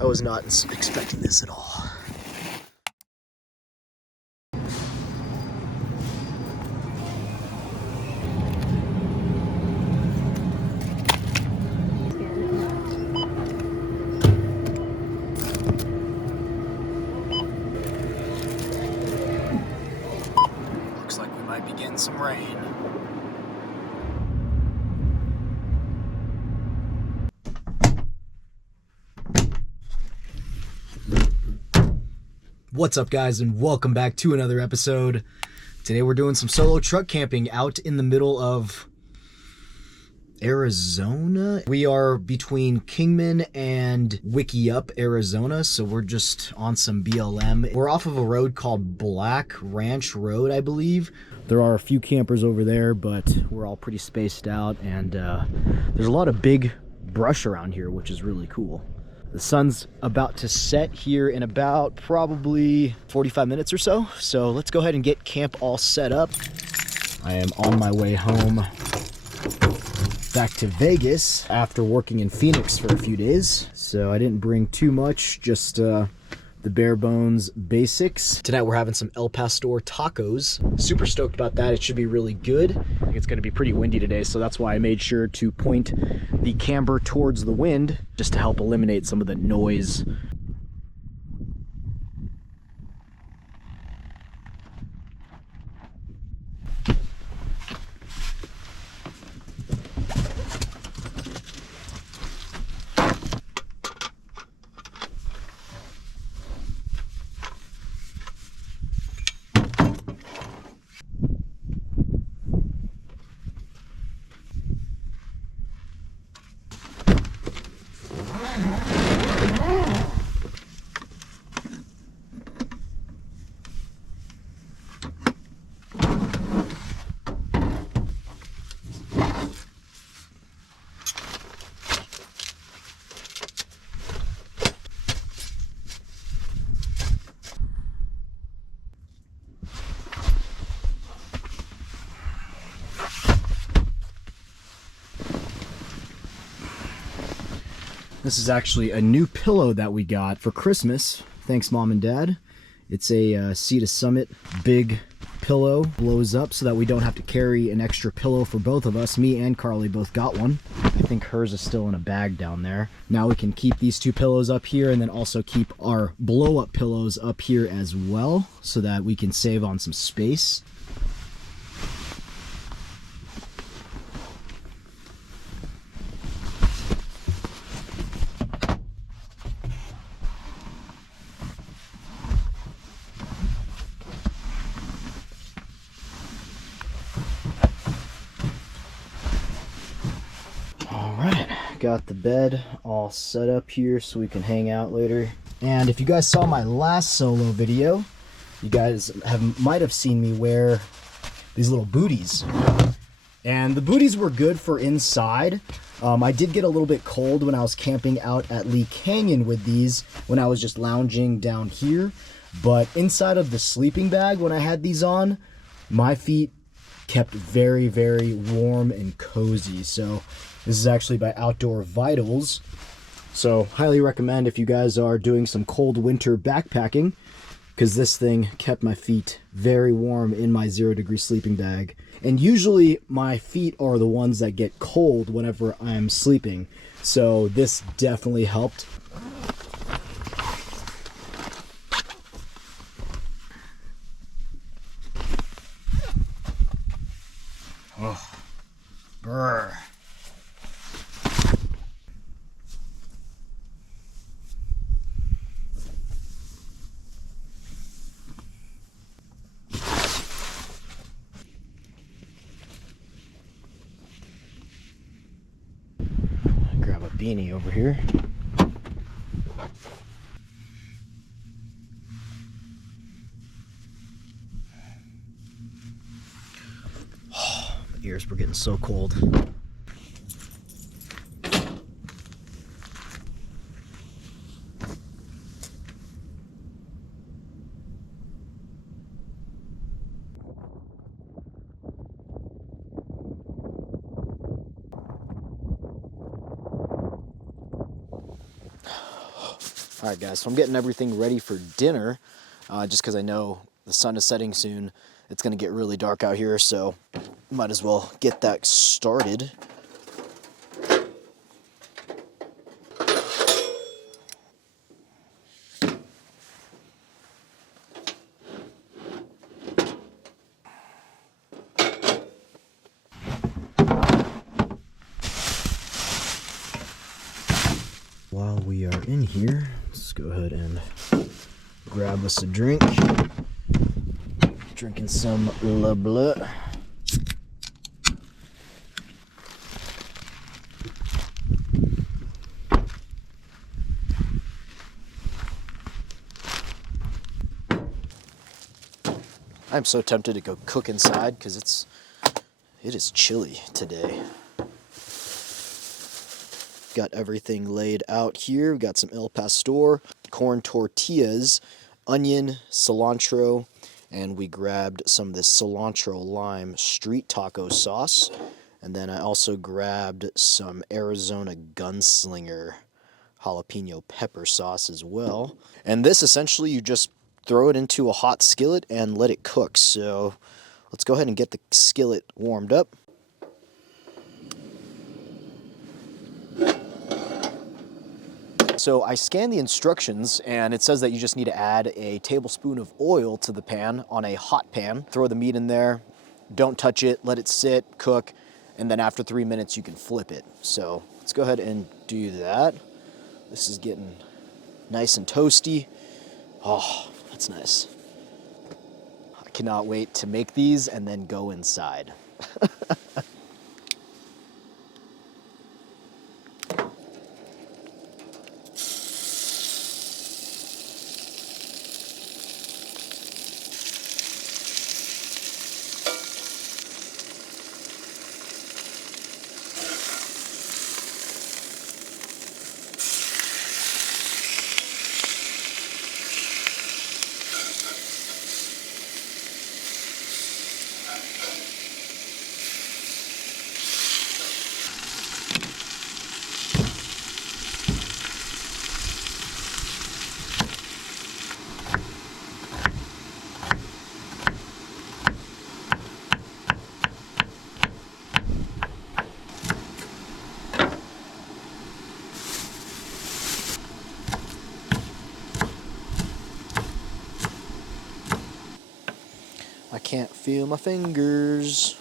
I was not expecting this at all. Looks like we might be getting some rain. What's up, guys, and welcome back to another episode. Today we're doing some solo truck camping out in the middle of Arizona. We are between Kingman and Wikieup, Arizona, so we're just on some BLM. We're off of a road called Black Ranch Road, I believe. There are a few campers over there, but we're all pretty spaced out, and there's a lot of big brush around here, which is really cool. The sun's about to set here in about probably 45 minutes or so. So let's go ahead and get camp all set up. I am on my way home back to Vegas after working in Phoenix for a few days. So I didn't bring too much, just the bare bones basics. Tonight we're having some El Pastor tacos. Super stoked about that. It should be really good. I think it's gonna be pretty windy today, so that's why I made sure to point the camber towards the wind just to help eliminate some of the noise. This is actually a new pillow that we got for Christmas. Thanks, Mom and Dad. It's a Sea to Summit big pillow. Blows up so that we don't have to carry an extra pillow for both of us. Me and Carly both got one. I think hers is still in a bag down there. Now we can keep these two pillows up here and then also keep our blow-up pillows up here as well so that we can save on some space. Got the bed all set up here so we can hang out later. And if you guys saw my last solo video, you guys might have seen me wear these little booties. And the booties were good for inside. I did get a little bit cold when I was camping out at Lee Canyon with these when I was just lounging down here. But inside of the sleeping bag when I had these on, my feet kept very, very warm and cozy. So this is actually by Outdoor Vitals. So highly recommend if you guys are doing some cold winter backpacking, because this thing kept my feet very warm in my 0-degree sleeping bag. And usually my feet are the ones that get cold whenever I'm sleeping. So this definitely helped. Oh, brr. Grab a beanie over here. Oh, my ears were getting so cold. All right, guys, so I'm getting everything ready for dinner, just because I know the sun is setting soon. It's going to get really dark out here, so might as well get that started. While we are in here, let's go ahead and grab us a drink. Drinking some Le Bleu. I'm so tempted to go cook inside because it is chilly today. Got everything laid out here. We got some El Pastor, corn tortillas, onion, cilantro, and we grabbed some of this cilantro lime street taco sauce. And then I also grabbed some Arizona Gunslinger jalapeno pepper sauce as well. And this essentially you just throw it into a hot skillet and let it cook. So let's go ahead and get the skillet warmed up. So I scanned the instructions and it says that you just need to add a tablespoon of oil to the pan on a hot pan. Throw the meat in there, don't touch it, let it sit, cook, and then after 3 minutes you can flip it. So let's go ahead and do that. This is getting nice and toasty. Oh, that's nice. I cannot wait to make these and then go inside. I can't feel my fingers.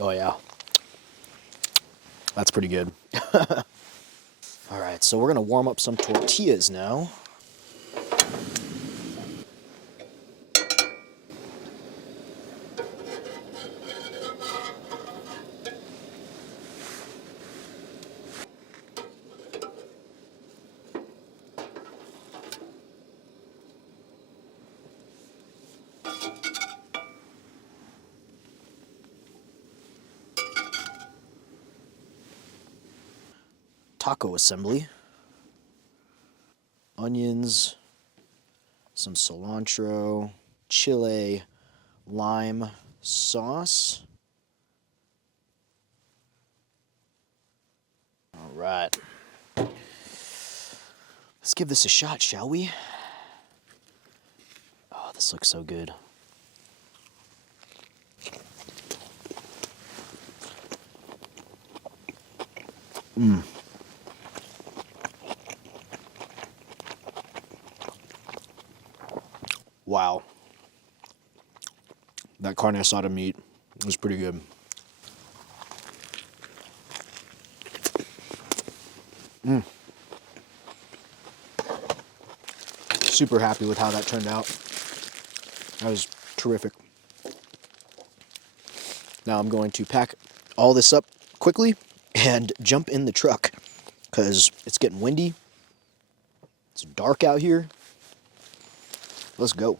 Oh yeah, that's pretty good. All right, so we're gonna warm up some tortillas now. Taco assembly. Onions, some cilantro, chile, lime sauce. All right. Let's give this a shot, shall we? Oh, this looks so good. Mmm. Wow. That carne asada meat was pretty good. Mmm. Super happy with how that turned out. That was terrific. Now I'm going to pack all this up quickly and jump in the truck because it's getting windy. It's dark out here. Let's go.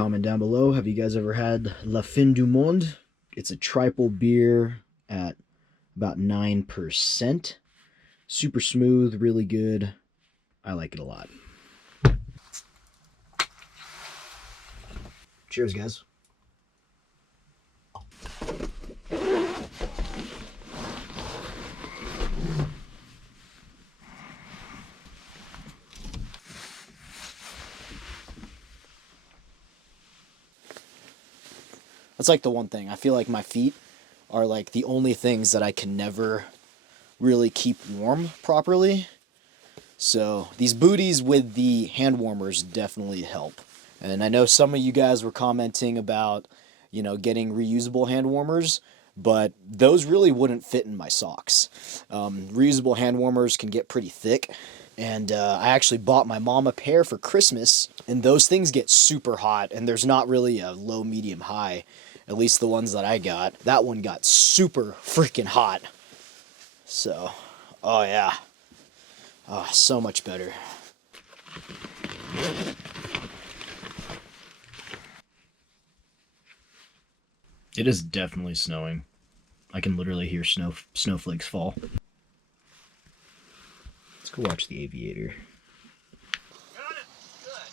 comment down below. Have you guys ever had La Fin du Monde? It's a triple beer at about 9%. Super smooth, really good. I like it a lot. Cheers, guys. That's like the one thing. I feel like my feet are like the only things that I can never really keep warm properly. So these booties with the hand warmers definitely help. And I know some of you guys were commenting about, you know, getting reusable hand warmers, but those really wouldn't fit in my socks. Reusable hand warmers can get pretty thick. And I actually bought my mom a pair for Christmas, and those things get super hot, and there's not really a low, medium, high. At least the ones that I got. That one got super freaking hot. So, oh yeah. Oh, so much better. It is definitely snowing. I can literally hear snowflakes fall. Let's go watch The Aviator. Got it. Good.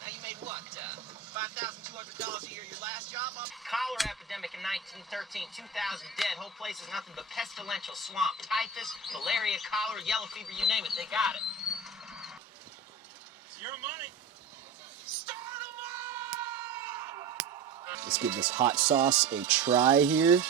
Now you made what? $5,200 a year your last job? Cholera epidemic in 1913, 2,000 dead. Whole place is nothing but pestilential swamp. Typhus, malaria, cholera, yellow fever, you name it, they got it. It's your money. Start 'em up! Let's give this hot sauce a try here.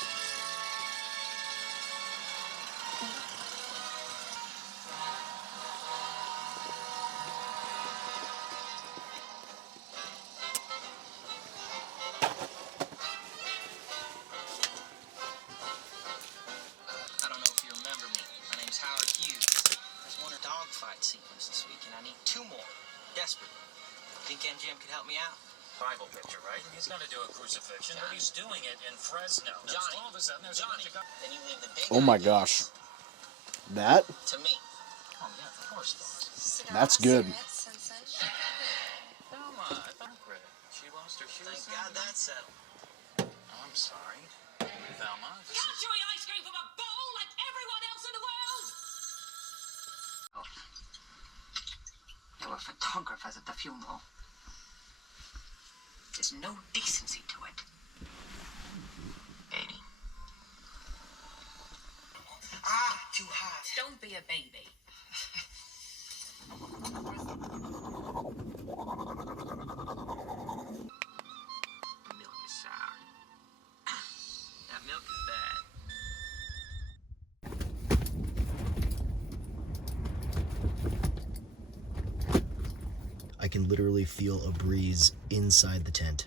Dogfight sequence this week, and I need 2 more. Desperate. Think MGM could help me out? Bible picture, right? He's going to do a crucifixion, but he's doing it in Fresno. Johnny, all of a sudden, there's Johnny, then you leave the big Oh my gosh. That? to me. Oh, yeah, of course, boss. That's good. Thelma, I thought she lost her shoes. Thank God that's settled. I'm sorry. Thelma, this Can't is... you eat ice cream from a bowl like everyone else in the world? There were photographers at the funeral. There's no decency to it. Baby. Too hot. Don't be a baby. Milk is sour. That milk is bad. I can literally feel a breeze inside the tent.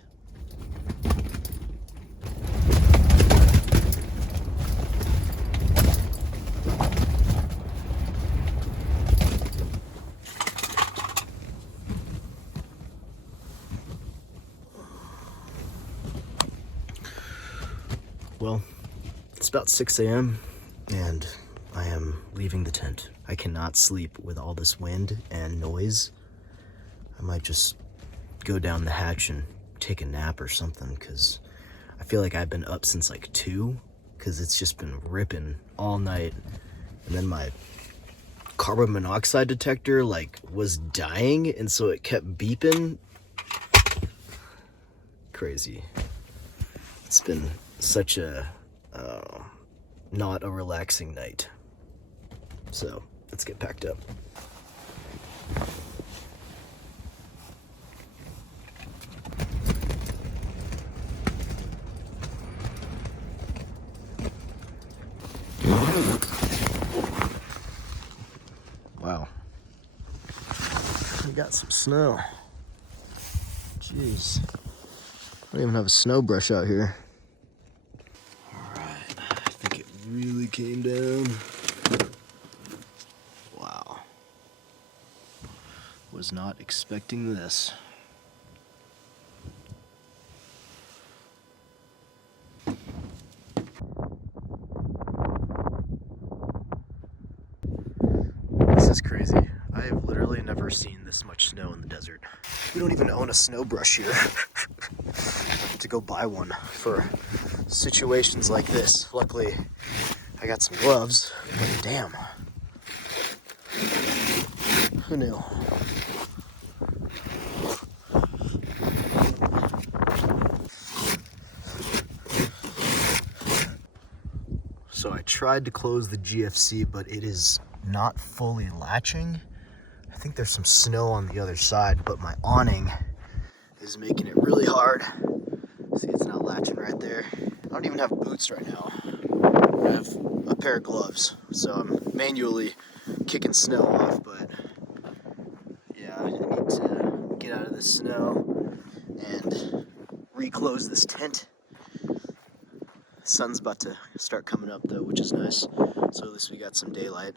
Well, it's about 6 a.m. and I am leaving the tent. I cannot sleep with all this wind and noise. I might just go down the hatch and take a nap or something, because I feel like I've been up since like 2, because it's just been ripping all night. And then my carbon monoxide detector like was dying, and so it kept beeping. Crazy. It's been such a not a relaxing night. So let's get packed up. Wow. We got some snow. Jeez. I don't even have a snow brush out here. Alright, I think it really came down. Wow. Was not expecting this. This is crazy. I have literally never seen this much snow in the desert. We don't even own a snow brush here. I have to go buy one for situations like this. Luckily, I got some gloves, but damn. Who knew? So I tried to close the GFC, but it is not fully latching. I think there's some snow on the other side, but my awning is making it really hard. See, it's not latching right there. I don't even have boots right now. I have a pair of gloves, so I'm manually kicking snow off, but yeah, I need to get out of the snow and reclose this tent. Sun's about to start coming up though, which is nice. So at least we got some daylight.